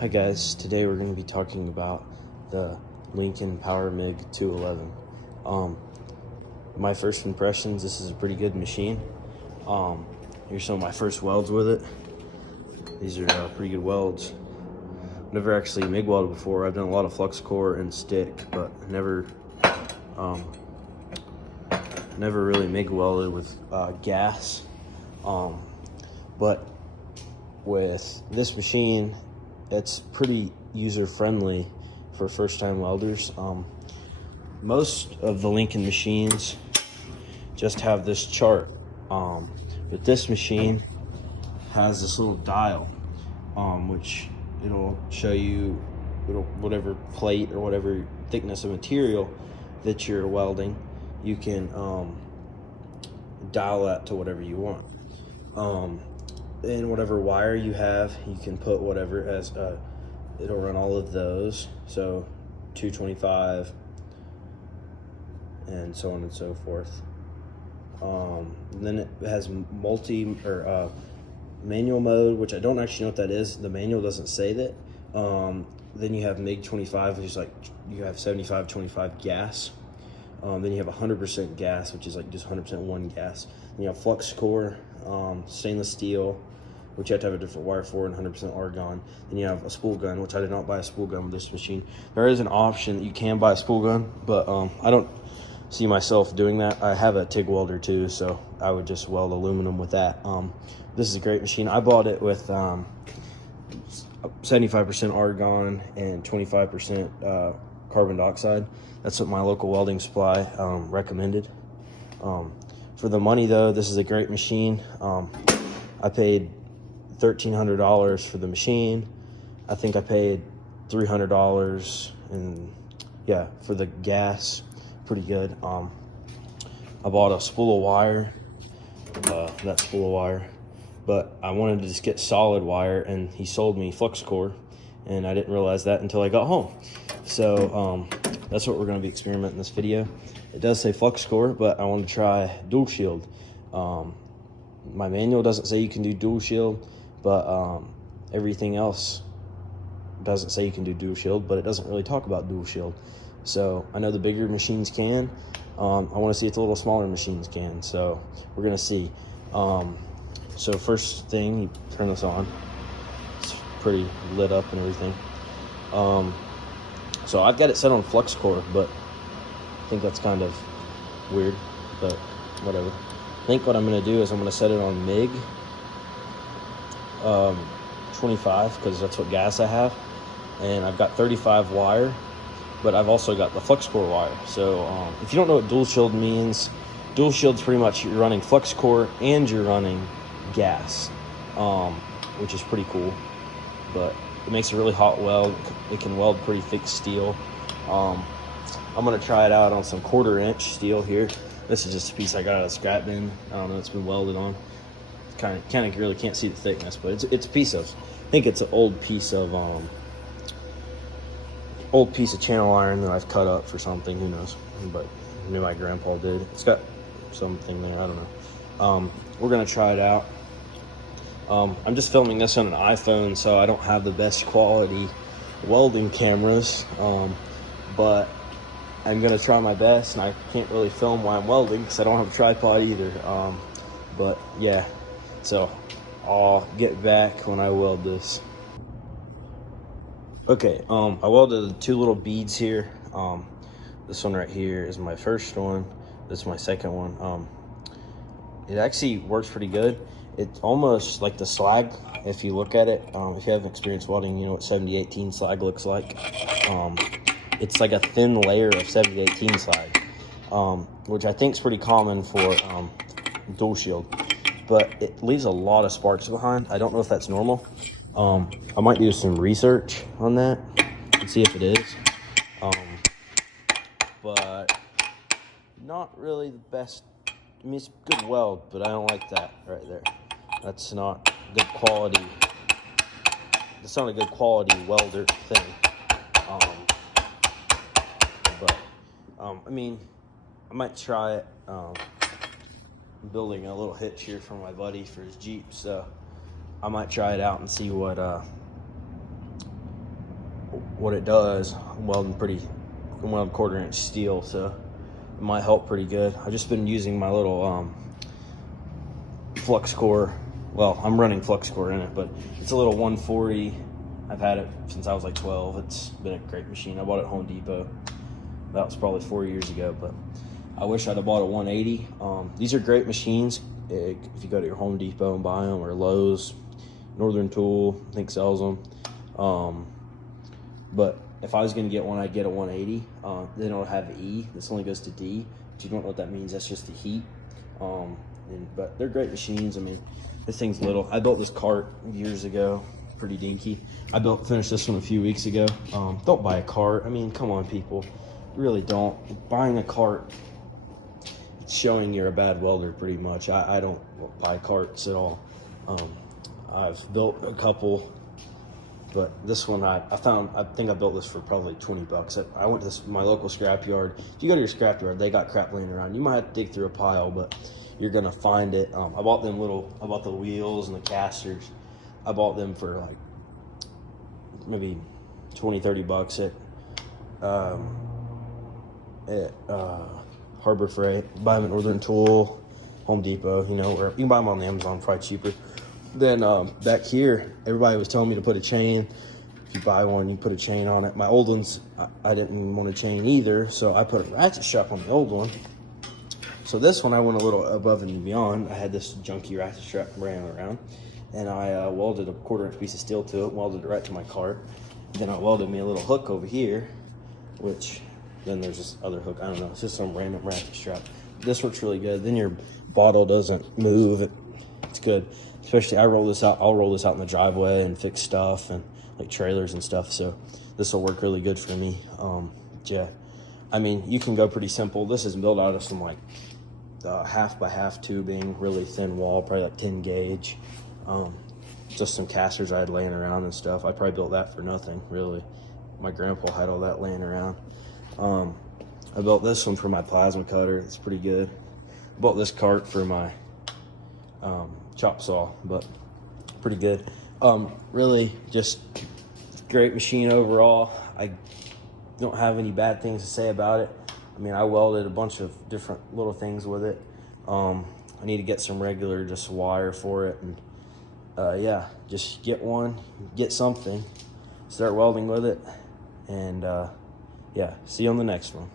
Hi guys, today we're going to be talking about the Lincoln Power MiG 211. My first impressions, this is a pretty good machine. Here's some of my first welds with it. These are pretty good welds. Never actually MIG welded before. I've done a lot of flux core and stick, but never really MIG welded with gas. But with this machine, it's pretty user-friendly for first-time welders. Most of the Lincoln machines just have this chart, but this machine has this little dial, which it'll show you whatever plate or whatever thickness of material that you're welding. You can dial that to whatever you want. And whatever wire you have, you can put whatever as it'll run all of those, so 225 and so on and so forth. Then it has manual mode, which I don't actually know what that is. The manual doesn't say that. Then you have MiG 25, which is like you have 75-25 gas. Then you have 100% gas, which is like just 100% one gas. Then you have flux core, stainless steel, which you have to have a different wire for, and 100% argon. Then you have a spool gun, which I did not buy a spool gun with this machine. There is an option that you can buy a spool gun, but I don't see myself doing that. I have a TIG welder too, so I would just weld aluminum with that. This is a great machine. I bought it with 75% argon and 25% carbon dioxide. That's what my local welding supply recommended. For the money though, this is a great machine. I paid $1,300 for the machine. I think I paid $300 for the gas. Pretty good. I bought a spool of wire, that spool of wire, but I wanted to just get solid wire, and he sold me flux core, and I didn't realize that until I got home. So that's what we're going to be experimenting in this video. It does say flux core, but I want to try dual shield. My manual doesn't say you can do dual shield, but everything else doesn't say you can do dual shield, but it doesn't really talk about dual shield. So I know the bigger machines can. I want to see if the little smaller machines can. So we're gonna see. So first thing, you turn this on. It's pretty lit up and everything. So I've got it set on flux core, but I think that's kind of weird, but whatever. I think what I'm gonna do is I'm gonna set it on MIG 25, because that's what gas I have, and I've got 35 wire, but I've also got the flux core wire. So if you don't know what dual shield means, dual shield's pretty much you're running flux core and you're running gas, which is pretty cool, but it makes a really hot weld. It can weld pretty thick steel. I'm gonna try it out on some 1/4" steel here. This is just a piece I got out of the scrap bin. I don't know, it's been welded on. Kind of really can't see the thickness, but it's a piece of, I think it's an old piece of channel iron that I've cut up for something, who knows, but I knew my grandpa did. It's got something there, I don't know. We're gonna try it out. I'm just filming this on an iPhone, so I don't have the best quality welding cameras, but I'm gonna try my best, and I can't really film while I'm welding because I don't have a tripod either. But yeah, so I'll get back when I weld this. Okay, I welded the 2 little beads here. This one right here is my first one. This is my second one. It actually works pretty good. It's almost like the slag. If you look at it, if you haven't experienced welding, you know what 7018 slag looks like. It's like a thin layer of 7018 slag, which I think is pretty common for dual shield, but it leaves a lot of sparks behind. I don't know if that's normal. I might do some research on that and see if it is, but not really the best. I mean, it's good weld, but I don't like that right there. That's not good quality. It's not a good quality welder thing. I mean, I might try it. I'm building a little hitch here for my buddy for his Jeep, so I might try it out and see what what it does. I'm welding 1/4 inch steel, so it might help pretty good. I've just been using my little flux core. Well, I'm running flux core in it, but it's a little 140. I've had it since I was like 12. It's been a great machine. I bought it at Home Depot. That was probably 4 years ago, but I wish I'd have bought a 180. These are great machines. If you go to your Home Depot and buy them, or Lowe's, Northern Tool, I think sells them. But if I was going to get one, I'd get a 180. Then it'll have E. This only goes to D. But you don't know what that means. That's just the heat. But they're great machines. I mean, this thing's little. I built this cart years ago. Pretty dinky. Finished this one a few weeks ago. Don't buy a cart. I mean, come on, people. Really don't. Buying a cart, it's showing you're a bad welder pretty much. I don't buy carts at all. I've built a couple, but this one I think I built this for probably 20 bucks. I went to my local scrapyard. If you go to your scrapyard, they got crap laying around. You might have to dig through a pile, but you're gonna find it. I bought the wheels and the casters. I bought them for like maybe 20-30 bucks at Harbor Freight. Buy them at Northern Tool, Home Depot, where you can buy them on Amazon, probably cheaper. Then back here, everybody was telling me to put a chain. If you buy one, you put a chain on it. My old ones, I didn't want a chain either, so I put a ratchet strap on the old one. So this one, I went a little above and beyond. I had this junky ratchet strap ran around, and I welded a 1/4 inch piece of steel to it, welded it right to my cart. Then I welded me a little hook over here, which then there's this other hook. I don't know. It's just some random ratchet strap. This works really good. Then your bottle doesn't move. It's good. Especially I'll roll this out in the driveway and fix stuff and like trailers and stuff. So this will work really good for me. Yeah. I mean, you can go pretty simple. This is built out of some like 1/2x1/2 tubing, really thin wall, probably like 10 gauge. Just some casters I had laying around and stuff. I probably built that for nothing, really. My grandpa had all that laying around. I built this one for my plasma cutter. It's pretty good. I bought this cart for my chop saw, but pretty good. Really just great machine overall. I don't have any bad things to say about it. I mean, I welded a bunch of different little things with it. I need to get some regular just wire for it, and yeah, just get one, get something, start welding with it, and yeah, see you on the next one.